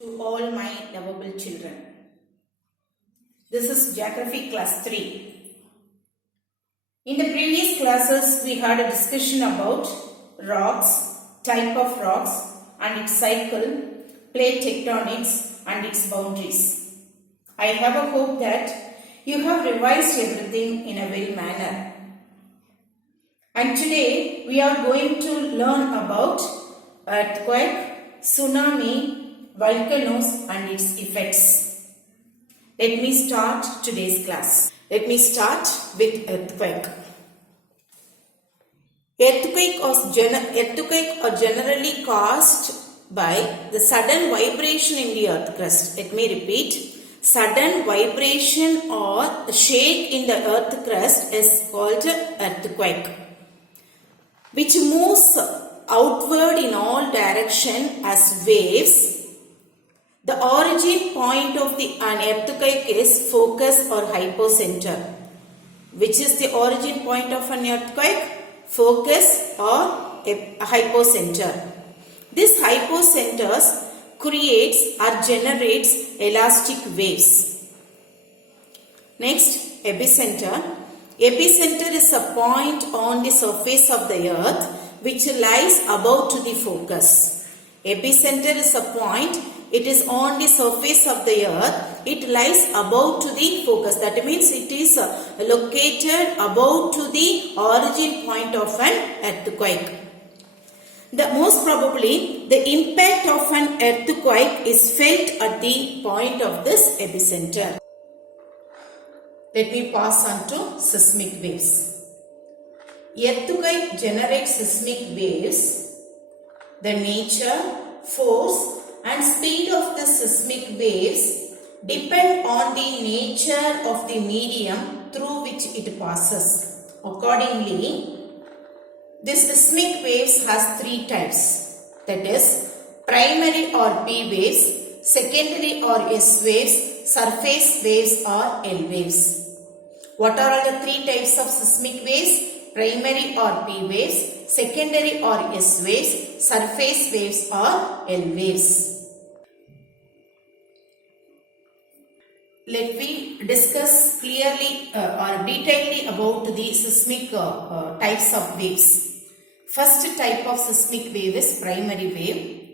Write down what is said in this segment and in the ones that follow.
To all my lovable children. This is Geography Class 3. In the previous classes, we had a discussion about rocks, type of rocks and its cycle, plate tectonics and its boundaries. I have a hope that you have revised everything in a well manner. And today, we are going to learn about earthquake, tsunami, volcanoes and its effects. Let me start today's class. Let me start with earthquake. Earthquake are generally caused by the sudden vibration in the earth crust. Let me repeat. Sudden vibration or shake in the earth crust is called earthquake, which moves outward in all directions as waves. The origin point of an earthquake is focus or hypocenter. Which is the origin point of an earthquake? Focus or hypocenter. This hypocenters creates or generates elastic waves. Next, epicenter. Epicenter is a point on the surface of the earth which lies above to the focus. Epicenter is a point. It is on the surface of the earth. It lies above to the focus. That means it is located above to the origin point of an earthquake. Most probably, the impact of an earthquake is felt at the point of this epicenter. Let me pass on to seismic waves. Earthquake generates seismic waves. The nature, force, and speed of the seismic waves depend on the nature of the medium through which it passes. Accordingly, this seismic waves has three types, that is primary or P waves, secondary or S waves, surface waves or L waves. What are all the three types of seismic waves? Primary or P waves, secondary or S waves, surface waves or L waves. Let me discuss clearly or detailedly about the seismic types of waves. First type of seismic wave is primary wave.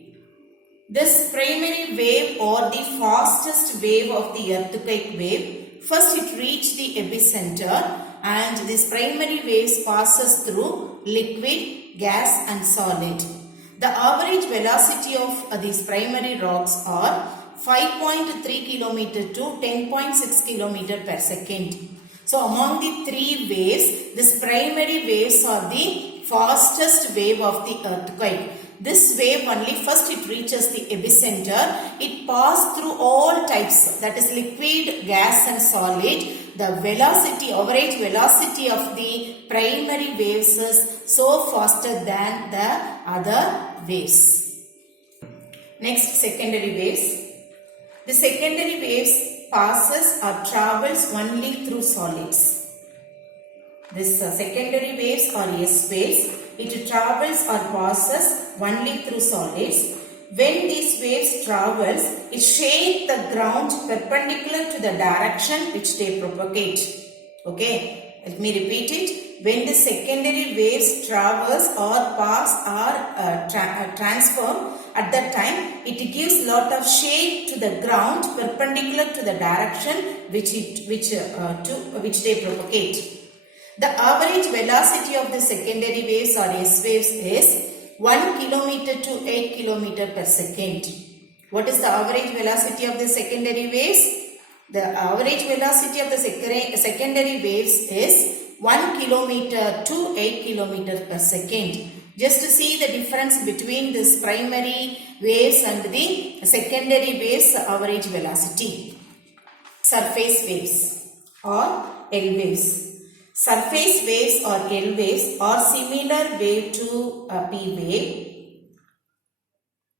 This primary wave or the fastest wave of the earthquake wave, first it reaches the epicenter and this primary waves passes through liquid, gas and solid. The average velocity of these primary rocks are 5.3 km to 10.6 km per second. So among the three waves, this primary waves are the fastest wave of the earthquake. This wave only first it reaches the epicenter. It passes through all types, that is liquid, gas and solid. The velocity, average velocity of the primary waves is so faster than the other waves. Next, secondary waves. The secondary waves passes or travels only through solids. This secondary waves or S waves, it travels or passes only through solids. When these waves travels, it shakes the ground perpendicular to the direction which they propagate. Okay, let me repeat it. When the secondary waves traverse or pass or transform, at that time it gives lot of shake to the ground perpendicular to the direction which they propagate. The average velocity of the secondary waves or S waves is 1 km to 8 km per second. What is the average velocity of the secondary waves? The average velocity of the secondary waves is 1 km to 8 km per second. Just to see the difference between this primary waves and the secondary waves average velocity. Surface waves or L waves. Surface waves or L waves are similar wave to a P wave,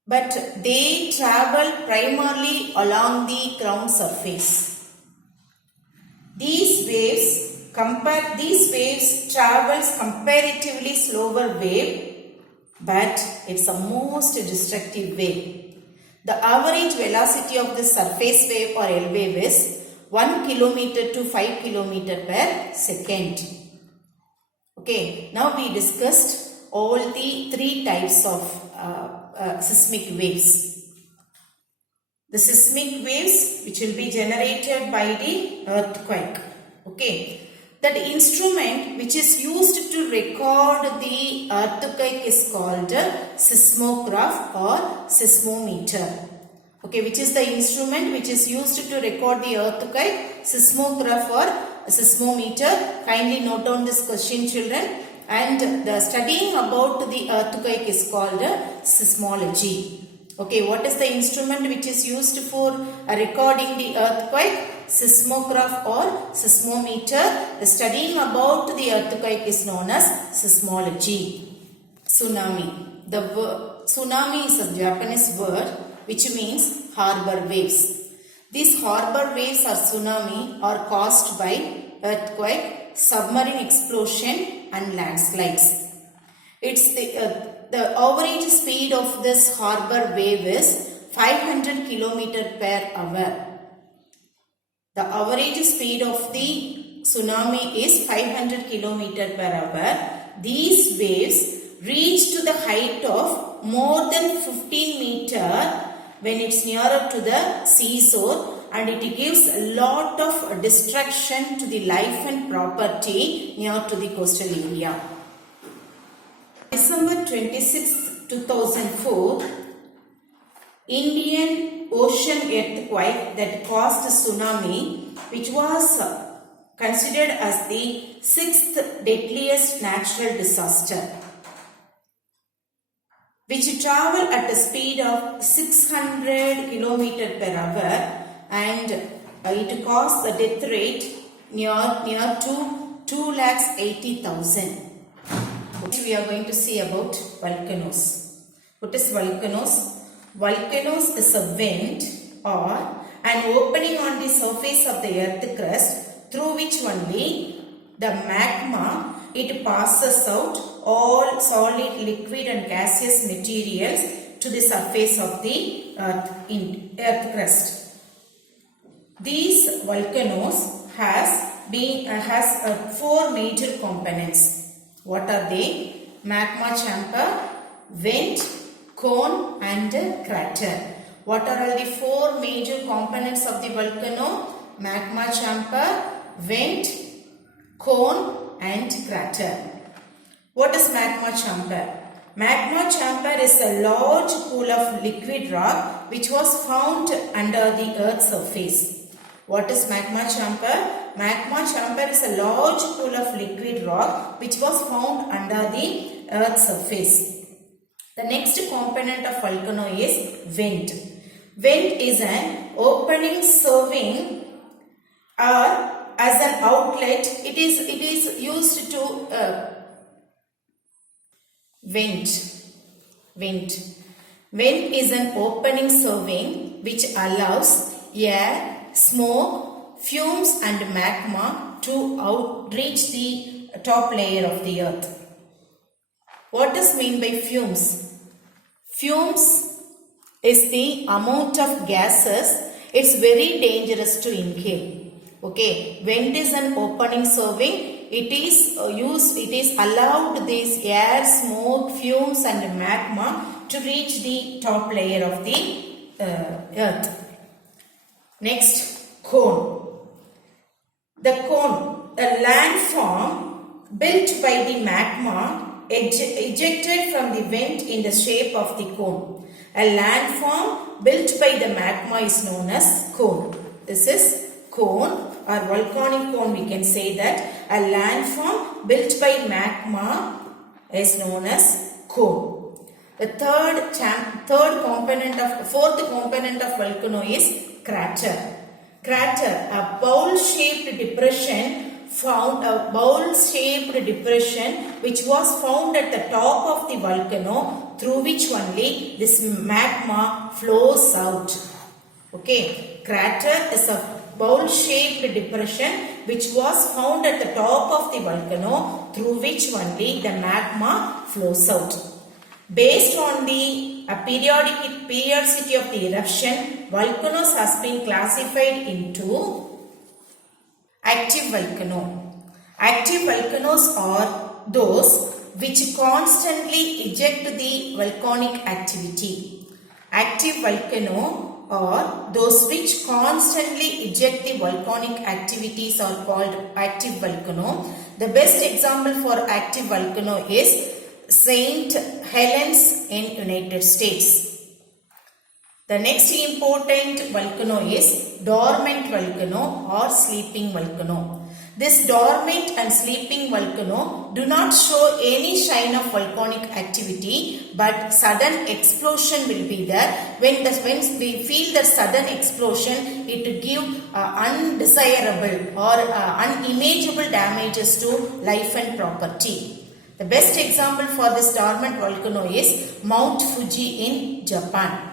but they travel primarily along the ground surface. These waves travels comparatively slower wave, but it's a most destructive wave. The average velocity of the surface wave or L wave is 1 kilometer to 5 kilometer per second. Okay, now we discussed all the three types of seismic waves. The seismic waves which will be generated by the earthquake. Okay, that instrument which is used to record the earthquake is called a seismograph or seismometer. Okay, which is the instrument which is used to record the earthquake? Seismograph or seismometer. Kindly note down this question, children. And the studying about the earthquake is called seismology. Okay, what is the instrument which is used for recording the earthquake? Seismograph or seismometer. The studying about the earthquake is known as seismology. Tsunami. The word tsunami is a Japanese word which means harbor waves. These harbor waves or tsunami are caused by earthquake, submarine explosion and landslides. It's the average speed of this harbor wave is 500 km per hour. The average speed of the tsunami is 500 km per hour. These waves reach to the height of more than 15 meter when it's nearer to the seashore, and it gives a lot of destruction to the life and property near to the coastal area. December 26, 2004, Indian Ocean earthquake that caused tsunami, which was considered as the 6th deadliest natural disaster, which traveled at a speed of 600 km per hour, and it caused a death rate near to 2,80,000. We are going to see about volcanoes. What is volcanoes? Volcanoes is a vent or an opening on the surface of the earth crust through which only the magma it passes out all solid, liquid and gaseous materials to the surface of the earth crust. These volcanoes has four major components. What are they? Magma chamber, vent, cone and crater. What are all the four major components of the volcano? Magma chamber, vent, cone and crater. What is magma chamber? Magma chamber is a large pool of liquid rock which was found under the earth's surface. What is magma chamber? Magma chamber is a large pool of liquid rock which was found under the earth's surface. The next component of volcano is vent. Vent is an opening serving or as an outlet. It is used to vent. Vent is an opening serving which allows air, smoke, fumes and magma to outreach the top layer of the earth. What does mean by fumes? Fumes is the amount of gases. It's very dangerous to inhale. Okay, vent is an opening serving. It is allowed this air, smoke, fumes and magma to reach the top layer of the earth. Next, cone. The cone, a landform built by the magma ejected from the vent in the shape of the cone. A landform built by the magma is known as cone. This is cone or volcanic cone. We can say that a landform built by magma is known as cone. The fourth component of volcano is crater. Crater, a bowl-shaped depression which was found at the top of the volcano through which only this magma flows out. Okay, crater is a bowl-shaped depression which was found at the top of the volcano through which only the magma flows out. Based on the periodicity of the eruption, volcanoes has been classified into active volcano. Active volcanoes are those which constantly eject the volcanic activity. Active volcano or those which constantly eject the volcanic activities are called active volcano. The best example for active volcano is St. Helens in United States. The next important volcano is dormant volcano or sleeping volcano. This dormant and sleeping volcano do not show any sign of volcanic activity, but sudden explosion will be there. When we feel the sudden explosion, it will give undesirable or unimaginable damages to life and property. The best example for this dormant volcano is Mount Fuji in Japan.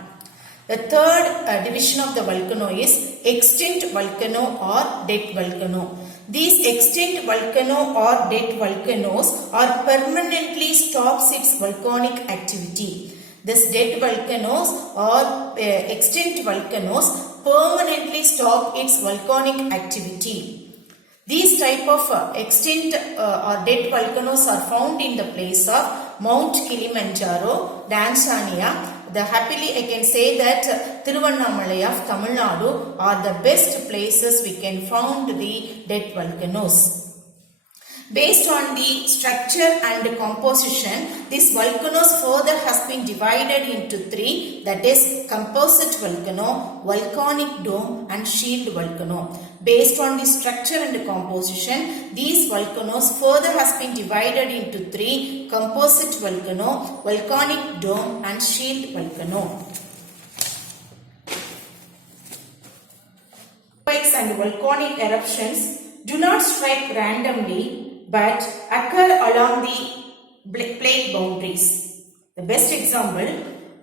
The third division of the volcano is extinct volcano or dead volcano. These extinct volcano or dead volcanoes are permanently stops its volcanic activity. These dead volcanoes or extinct volcanoes permanently stop its volcanic activity. These type of extinct or dead volcanoes are found in the place of Mount Kilimanjaro, Tanzania. Happily I can say that Tiruvannamalai of Tamil Nadu are the best places we can find the dead volcanoes. Based on the structure and composition, this volcanoes further has been divided into three, that is composite volcano, volcanic dome and shield volcano. Based on the structure and composition, these volcanoes further has been divided into three, composite volcano, volcanic dome and shield volcano. Earthquakes and volcanic eruptions do not strike randomly but occur along the plate boundaries. The best example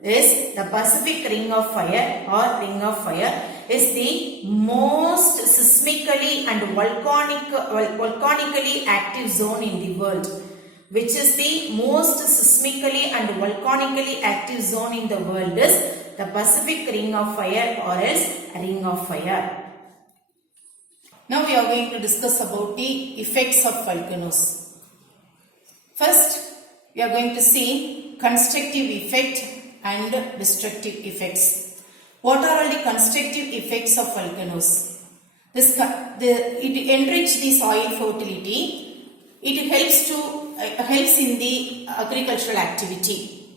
is the Pacific Ring of Fire or Ring of Fire is the most seismically and volcanically active zone in the world. Which is the most seismically and volcanically active zone in the world is the Pacific Ring of Fire or else Ring of Fire. Now we are going to discuss about the effects of volcanoes. First, we are going to see constructive effect and destructive effects. What are all the constructive effects of volcanoes? It enriches the soil fertility. It helps in the agricultural activity.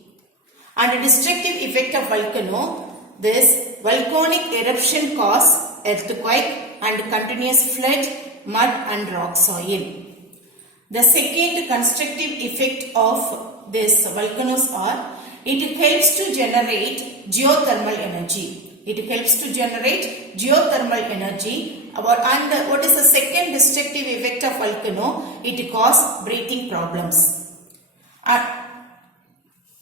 And the destructive effect of volcano, this volcanic eruption cause earthquake and continuous flood, mud and rock soil. The second constructive effect of this volcanoes are, it helps to generate geothermal energy. It helps to generate geothermal energy. And what is the second destructive effect of volcano? It causes breathing problems.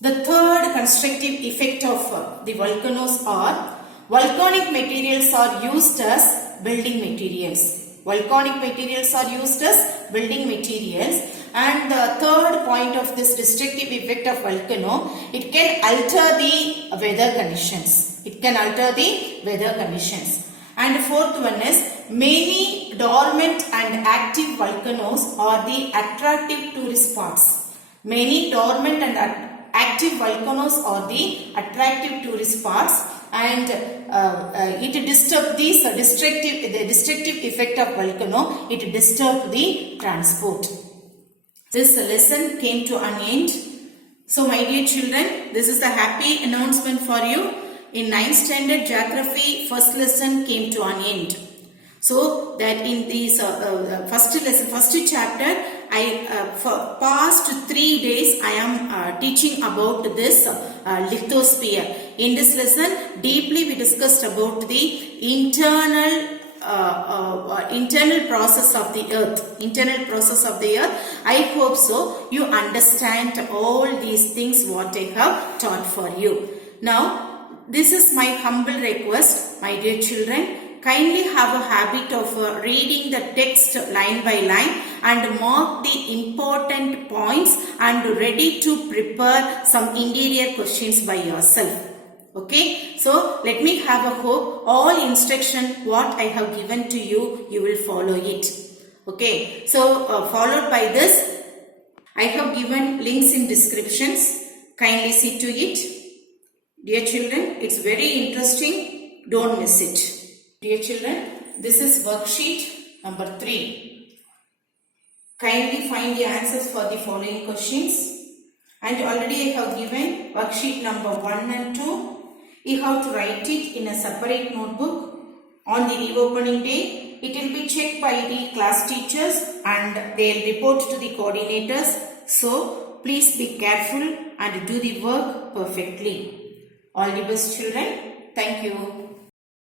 The third constructive effect of the volcanoes are, volcanic materials are used as building materials. Volcanic materials are used as building materials. And the third point of this destructive effect of volcano, it can alter the weather conditions. It can alter the weather conditions. And the fourth one is, many dormant and active volcanoes are the attractive tourist spots. Many dormant and active volcanoes are the attractive tourist spots. And it disturbs the destructive effect of volcano. It disturbs the transport. This lesson came to an end. So my dear children, this is the happy announcement for you. In 9th standard geography, first lesson came to an end. So that in this first chapter, for past 3 days I am teaching about this lithosphere. In this lesson, deeply we discussed about the internal process of the earth. Internal process of the earth. I hope so you understand all these things what I have taught for you. Now, this is my humble request, my dear children. kindly have a habit of reading the text line by line and mark the important points and ready to prepare some interior questions by yourself. Okay, so let me have a hope all instruction what I have given to you, you will follow it. Okay, so followed by this, I have given links in descriptions. Kindly see to it. Dear children, it's very interesting. Don't miss it. Dear children, this is worksheet number 3. Kindly find the answers for the following questions. And already I have given worksheet number 1 and 2. You have to write it in a separate notebook. On the reopening day, it will be checked by the class teachers and they will report to the coordinators. So, please be careful and do the work perfectly. All the best children. Thank you.